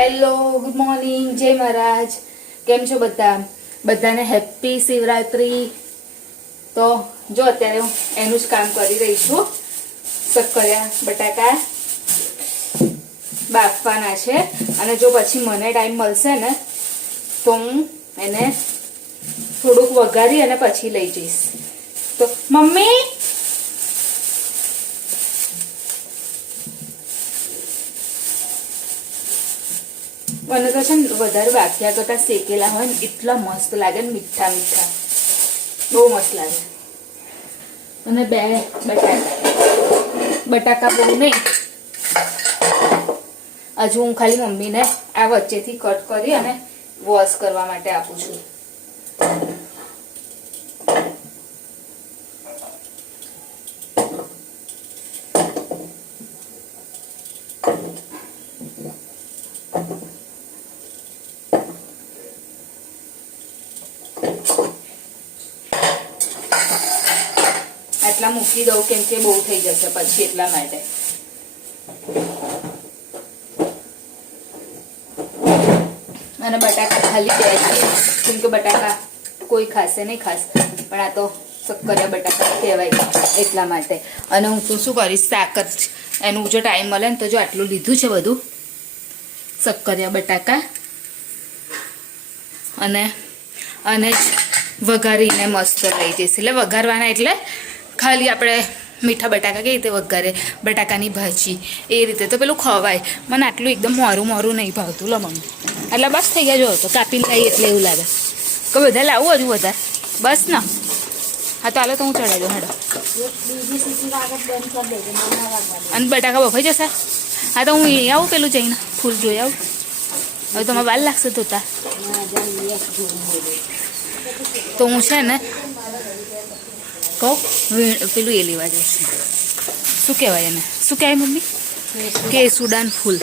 Hello, good morning, જય મહારાજ. કેમ છો બધા? બધાને હેપી શિવરાત્રી. તો જો અત્યારે હું એનું જ કામ કરી રહી છું. શક્કરિયા બટાકા બાફવાના છે અને જો પછી મને ટાઈમ મળશે ને તો હું એને થોડુંક વઘારી અને પછી લઈ જઈશ. તો મમ્મી મને તો છે ને વધારે બાફિયા કરતા શેકેલા હોય ને એટલા મસ્ત લાગે ને, મીઠા મીઠા બહુ મસ્ત લાગે. અને બે બટાકા બહુ નહીં, હજુ હું ખાલી મમ્મીને આ વચ્ચેથી કટ કરી અને વોશ કરવા માટે આપું છું. આટલા મૂકી દઉં કેમ કે બહુ થઈ જશે પછી, એટલા માટે. અને બટાકા ખાલી બે કેમ કે બટાકા કોઈ ખાશે નહીં ખાસ, પણ આ તો શક્કરિયા બટાકા કહેવાય એટલા માટે. અને હું તો શું કરીશ, શાક જ એનું જો ટાઈમ મળે ને તો જો આટલું લીધું છે બધું શક્કરિયા બટાકા અને જ વઘારીને મસ્ત લઈ જઈશ. એટલે વઘારવાના એટલે ખાલી આપણે મીઠા બટાકા કેવી રીતે વઘારે, બટાકાની ભાજી એ રીતે તો પેલું ખવાય. મને આટલું એકદમ મોરું મોરું નહીં ભાવતું. લો મમ્મી એટલે બસ થઈ ગયા. જો તો કાપીને ખાઈ એટલે એવું લાગે કે બધા લાવું હજુ વધારે બસ ના. હા તો હાલો તો હું ચડાવી દઉં. હેડો અને બટાકા બફાઈ જશે. હા તો હું એ આવું પેલું જઈને ફૂલ જોઈ આવું. હવે તમારે વાર લાગશે ધોતા. તો હું છે ને કહું પેલું એ લેવા જઈશ. શું કહેવાય એને, શું કહેવાય મમ્મી? કેસુડાન ફૂલ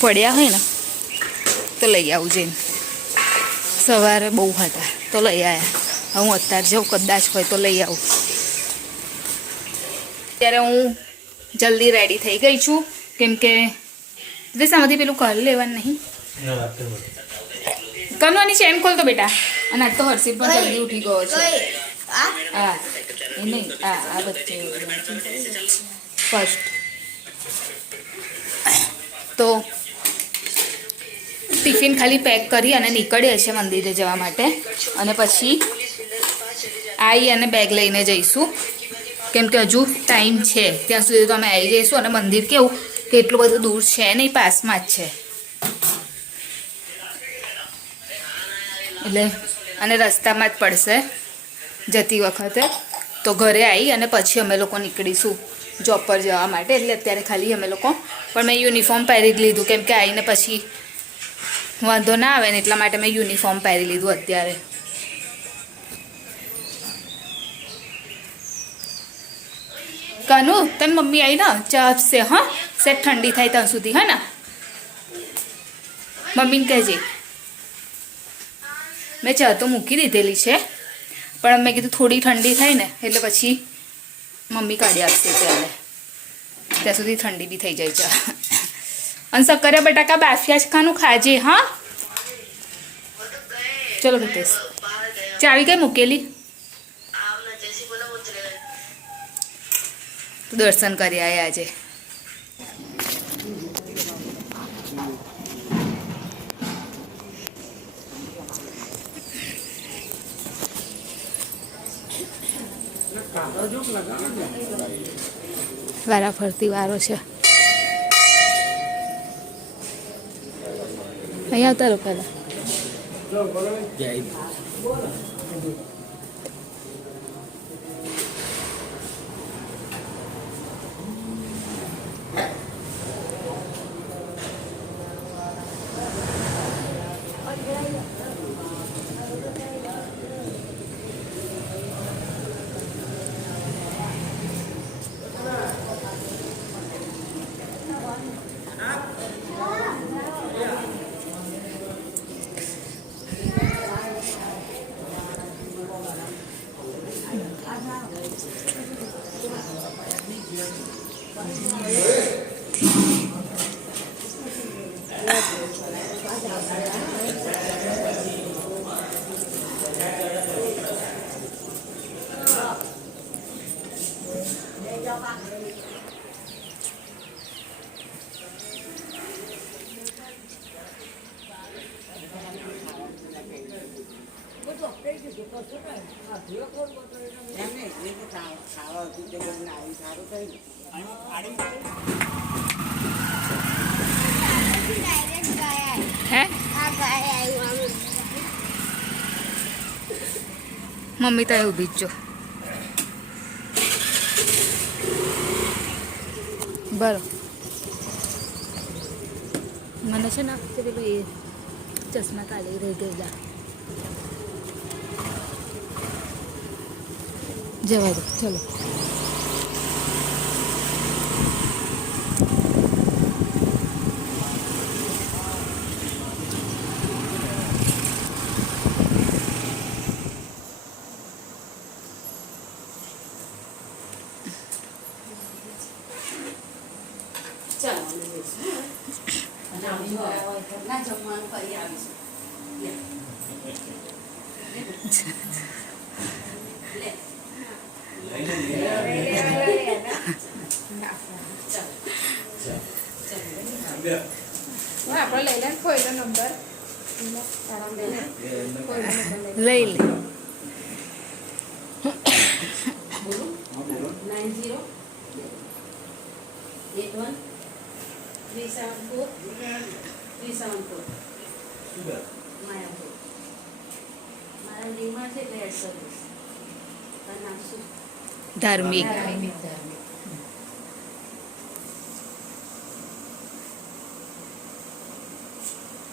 પડ્યા હોય ને તો લઈ આવું જઈને. સવારે બહુ હતા તો લઈ આવ્યા. હું અત્યારે જાઉં કદાચ હોય તો લઈ આવું. ત્યારે હું જલ્દી રેડી થઈ ગઈ છું કેમ કે દ્રેસામાંથી પેલું કરી લેવાનું નહીં. કનવાની ચેન ખોલ તો બેટા. અને આજ તો હર્ષિત પણ જલ્દી ઉઠી ગયો છે. હા એ નહીં, આ વચ્ચે ફર્સ્ટ. તો ટિફિન ખાલી પેક કરી અને નીકળીએ છીએ મંદિરે જવા માટે. અને પછી આવી અને બેગ લઈને જઈશું કેમ કે હજુ ટાઈમ છે ત્યાં સુધી તો અમે આવી જઈશું. અને મંદિર કેવું કે એટલું બધું દૂર છે નહીં, પાસમાં જ છે એટલે. અને રસ્તામાં જ પડશે જતી વખતે. તો ઘરે આવી અને પછી અમે લોકો નીકળીશું જોબ પર જવા માટે. એટલે અત્યારે ખાલી અમે લોકો પણ મેં યુનિફોર્મ પહેરી જ લીધું કેમ કે આવીને પછી વાંધો ના આવે ને એટલા માટે મેં યુનિફોર્મ પહેરી લીધું અત્યારે. કાનુ તને મમ્મી આવી ને ચા આપશે. હા સેટ ઠંડી થાય ત્યાં સુધી. હા ને મમ્મીને કહેજે. મેં ચા તો મૂકી દીધેલી છે પણ મેં કીધું થોડી ઠંડી થાય ને એટલે પછી મમ્મી કાઢી આપશે. ત્યારે ત્યાં સુધી ઠંડી બી થઈ જાય ચા. અને શક્કરિયા બટાકા બાફિયા જ ખાનું ખાજે. હા ચલો હિતેશ, ચાવી કઈ મૂકેલી? દર્શન કરી આવ્યા આજે. વારા ફરતી વારો છે. અહીંયા આવતા રહો પહેલા. હે મમ્મી તો ઊભી જ છો બરો મને છે ને પેલું એ ચશ્મા કાઢી રહી ગયેલા જવા દો ચલો આપણે લઈ લે ખોઈનો નંબર લઈ લે 90 81 374 374 મારા લીમાં છે એટલે એડ સર્વિસ નાખશું ધાર્મિક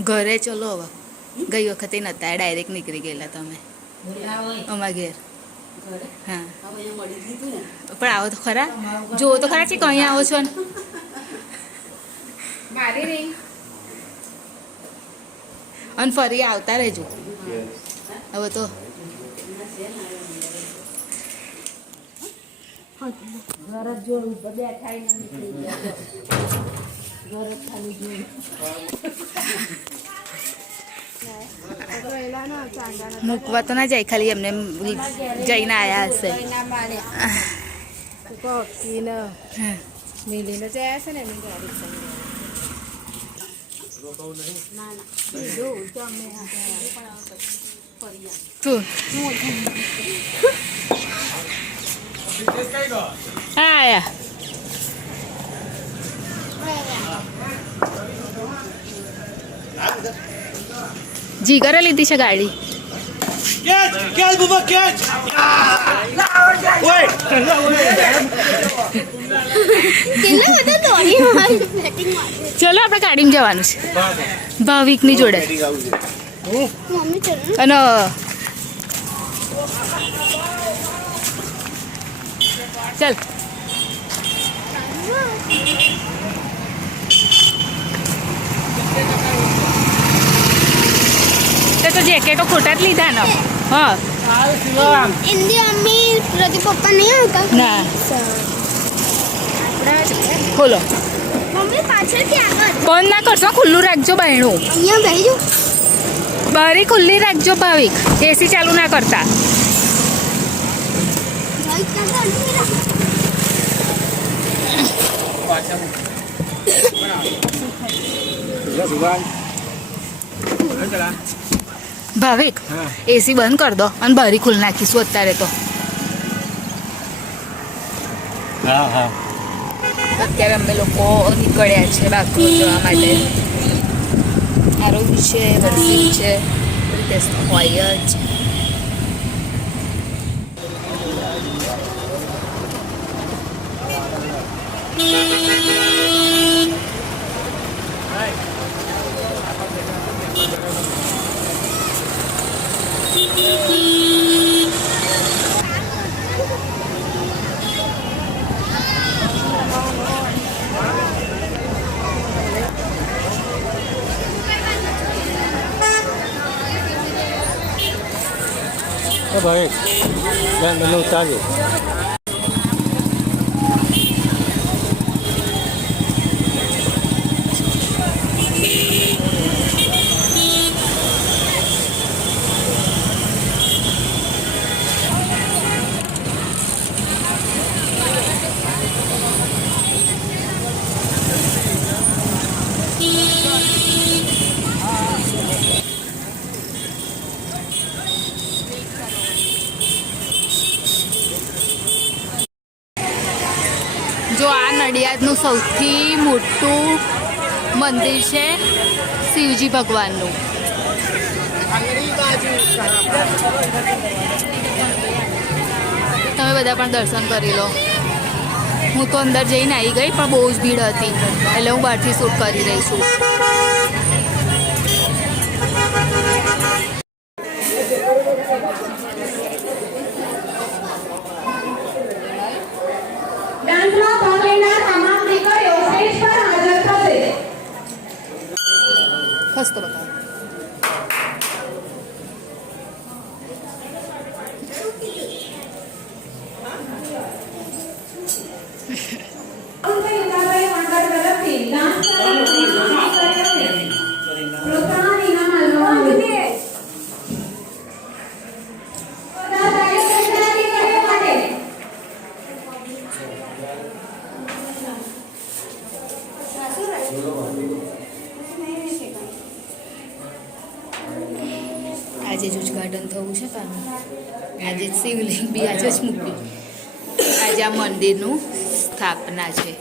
ઘરે ચલો હવે ગઈ વખતે નતા ડાયરેક્ટ નીકળી ગયેલા તમે અમારા ઘેર હા પણ આવો તો ખરા જોવો તો ખરા છે કે અહીંયા આવો છો ને મારી નહીં અને ફરી આવતા રહેજો હવે તો ઘર જ જોયું બેઠા નીકળી ગયા ઘર જ ખાલી જોયું મૂકવા તો ના જાય ખાલી એમને જઈને આવ્યા હશે નીલીને જયા છે ને એમની ગાડી શું હા આયા જીગરે લીધી છે ગાડી ચલો આપણે ગાડીમાં જવાનું છે ભાવિકની જોડે અને ચાલ તો જેકેટો ખોટા જ લીધા ને હા हिंदी मम्मी प्रति पप्पा नहीं आता ના ખોલો मम्मी पाछળ થી આગળ બંધ ના કરશો ખુલ્લું રાખજો બહેણું અહીંયા બેહી બારી ખુલ્લી રાખજો ભાવિક એસી ચાલુ ના કરતા ભાવિક એસી બંધ કરી દો અને બારી ખુલ્લી નાખીશું અત્યારે તો અત્યારે અમે લોકો નીકળ્યા છે બાકરો જવા માટે આરોગ્ય છે વરસી છે રીતે હોય જ ભાઈ મને ઉતારજો નડિયાદનું સૌથી મોટું મંદિર છે શિવજી ભગવાનનું. તમે બધા પણ દર્શન કરી લો. હું તો અંદર જઈને આવી ગઈ પણ બહુ જ ભીડ હતી એટલે હું બહારથી શૂટ કરી રહી છું. ડાન્સમાં ભાગ લેનાર તમામ દીકરીઓ સ્ટેજ પર હાજર થશે. ખસ્તો બતાવો. મંડળ તરફથી ડાન્સ પ્રોત્સાહન ઇનામ આપવામાં આવ્યું છે. આજે જ ઉદ્ઘાટન થવું છે પાનું. આજે જ શિવલિંગ બી આજે જ મૂક્યું. આજે આ મંદિરનું સ્થાપના છે.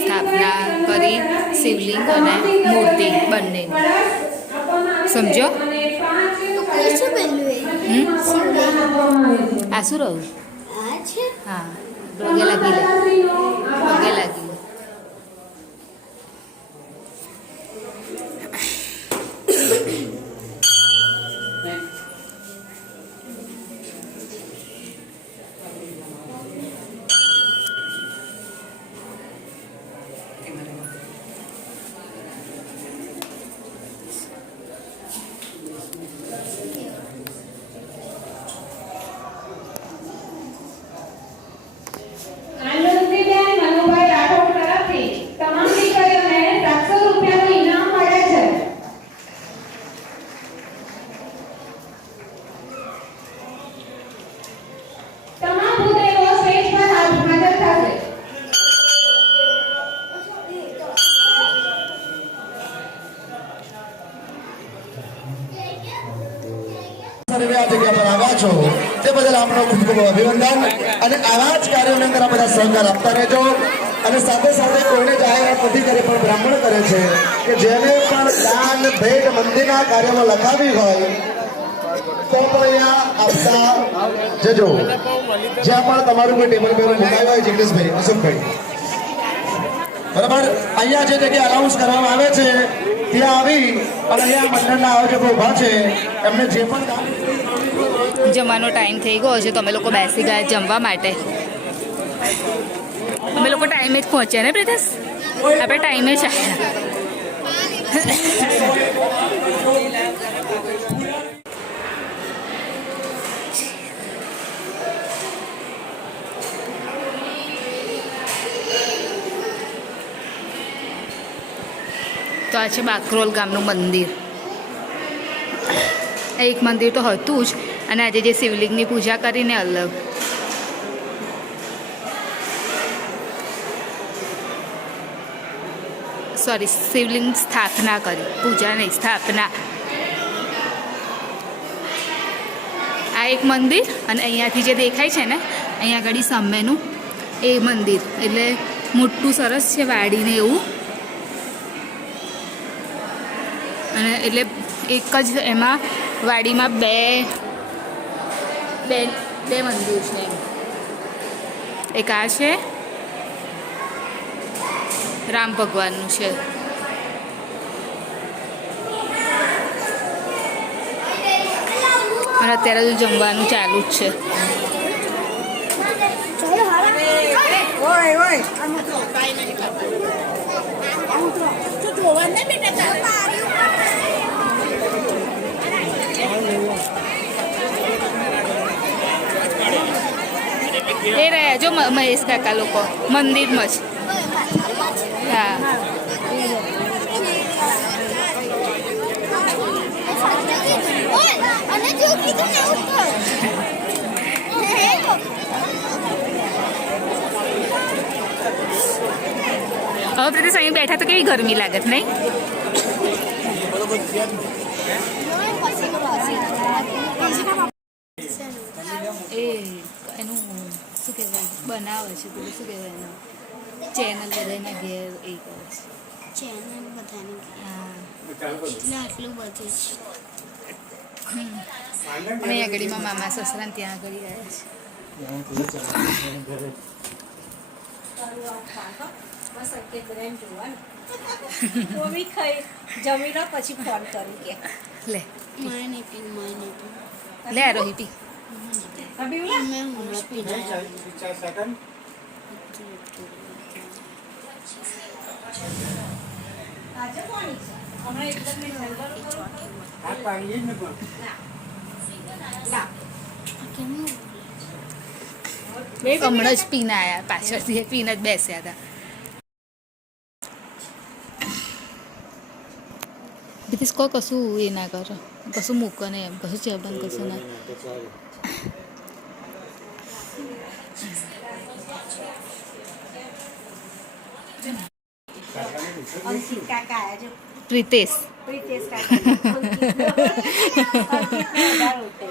સ્થાપના કરી શિવલિંગ અને મૂર્તિ બંને. સમજો? શું બન્યું આ શું રહ્યું? આ છે હા, પગે લાગી લે. પગે લાગી લે. આનંદીબેન મનુભાઈ રાઠોડ તરફથી તમામ દીકરીઓને 700 રૂપિયાનું ઇનામ મળે છે. તમામ ભૂદેવો સ્ટેજ પર હાજર થશે. સર્વે આ જગ્યા પર આવ્યા છો તે બદલ આપનો ખૂબ ખૂબ અભિનંદન અને આવા જ કાર્યોની અંદર આ બધા સહકાર આપતા રહેજો. અને સાથે સાથે કોઈને જાહેરાત નથી કરી પણ બ્રાહ્મણ કરે છે કે જેને પણ દાન ભેટ મંદિરના કાર્યમાં લખાવી હોય તો પણ અહીંયા આપતા જજો. જ્યાં પણ તમારું કોઈ ટેબલ પર મુકાયું હોય જગદીશભાઈ, અશોકભાઈ, બરાબર, અહીંયા જે જગ્યાએ અનાઉન્સ કરવામાં આવે છે ત્યાં આવી અને અહીંયા મંડળના આયોજકો ઉભા છે એમને જે પણ દાન જમવાનો ટાઈમ થઈ ગયો છે તો અમે લોકો બેસી ગયા જમવા માટે. અમે લોકો ટાઈમે જ પહોંચ્યા ને પ્રિતેશ? આપણે ટાઈમે જ આવ્યા. તો આ છે બાકરોલ ગામનું મંદિર. એક મંદિર તો હતું જ અને આજે જે શિવલિંગની પૂજા કરીને અલગ. સોરી, શિવલિંગ સ્થાપના કરી, પૂજા નહીં, સ્થાપના. આ એક મંદિર અને અહીંયાથી જે દેખાય છે ને અહીંયા આગળ સામેનું એ મંદિર, એટલે મોટું સરસ છે વાડીને એવું. અને એટલે એક જ એમાં વાડીમાં બે મંદિર છે. એક આ છે રામ ભગવાનનું છે. અને અત્યારે તો જમવાનું ચાલુ જ છે. એ રહ્યા જો મહેશ કાકા લોકો મંદિરમાં જ. હા, અને જો કીધું ને એવું કર. હવે પ્રદેશ અહીં બેઠા તો કેવી ગરમી લાગે છે નહીં? એ એનું શું કહેવાય બનાવે છે પેલું શું કહેવાય એનું ચેનલ બધાના ઘેર એ કરે છે ચેનલ બધાને હા એટલે આટલું બધું છે અમે આગળમાં મામા સસરા ત્યાં આગળ ગયા છે જમી લો પછી ફોન કરી કે છે લે મારે નહીં પીવું લે આ રોહી પી અભી મેં હમણાં પીધા આજે કોની છે હમણાં એકદમ મેં જલ્દી કેમનું હમણાં જ પીને આવ્યા પાછળથી પીને જ બેસ્યા હતા બીજું કોઈ કશું એ ના કરો કશું મૂકો ને એમ કશું ચેબન કશું ના અંકિત કાકા આયા જો પ્રિતેશ પ્રીતેશ કાકા વધારે ઉઠે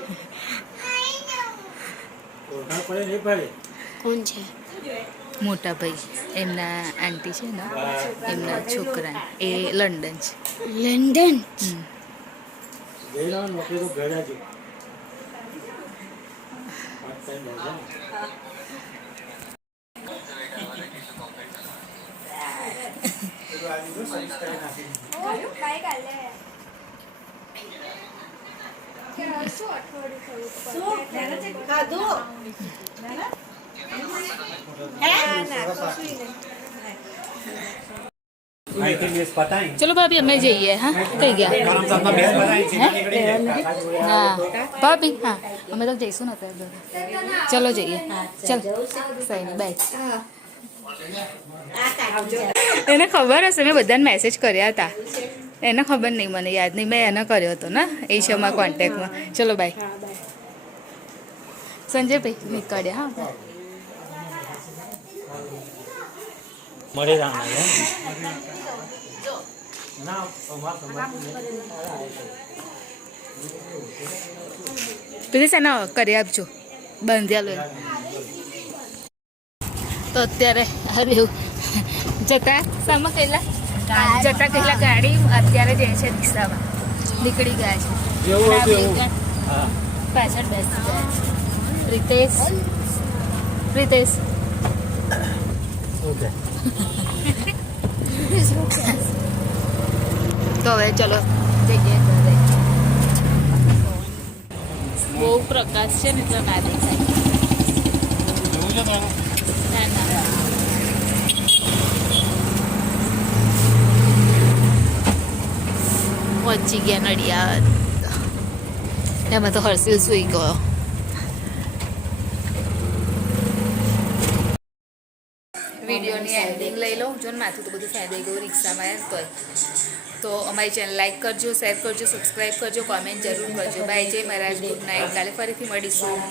કોણ છે મોટા ભાઈ એમના આંટી છે ને એમના છોકરા એ લંડન છે લંડન હમ. ખાધું ચલો ભાભી અમે જઈએ હા કઈ ગયા હા ભાભી હા અમે તો જઈશું ને અત્યારે ચલો જઈએ ચલ સહી બાય એને ખબર હશે મેં બધાને મેસેજ કર્યા હતા એને ખબર નહીં મને યાદ નહીં મેં એને કર્યો હતો ને એ છે અમારા કોન્ટેક્ટમાં ચલો બાય સંજયભાઈ નીકળ્યા હા મળે જાણ પેલી શેના કરી આપજો બાંધ્યા લો તો અત્યારે અરે જતા સામા કહેલા જતા કહેલા ગાડી અત્યારે જાય છે દિશામાં નીકળી ગયા છે એવું અને આ હતું, બે એવું. હા પાછળ બેસી ગયા છે પ્રિતેશ પ્રિતેશ ઓકે તો હવે ચલો જઈએ ઘરે બહુ પ્રકાશ છે ને તો ના દેખાય ના ના પહોંચી ગયા નડિયાદ એમાં તો હર્ષિલ સૂઈ ગયો વિડીયોની એન્ડિંગ લઈ લઉં જો ને માથું તો બધું ફેંદાઈ ગયું રિક્ષામાં એમ તો અમારી ચેનલ લાઈક કરજો શેર કરજો સબસ્ક્રાઈબ કરજો કોમેન્ટ જરૂર કરજો બાય જય મહારાજ ગુડ નાઇટ કાલે ફરીથી મળીશું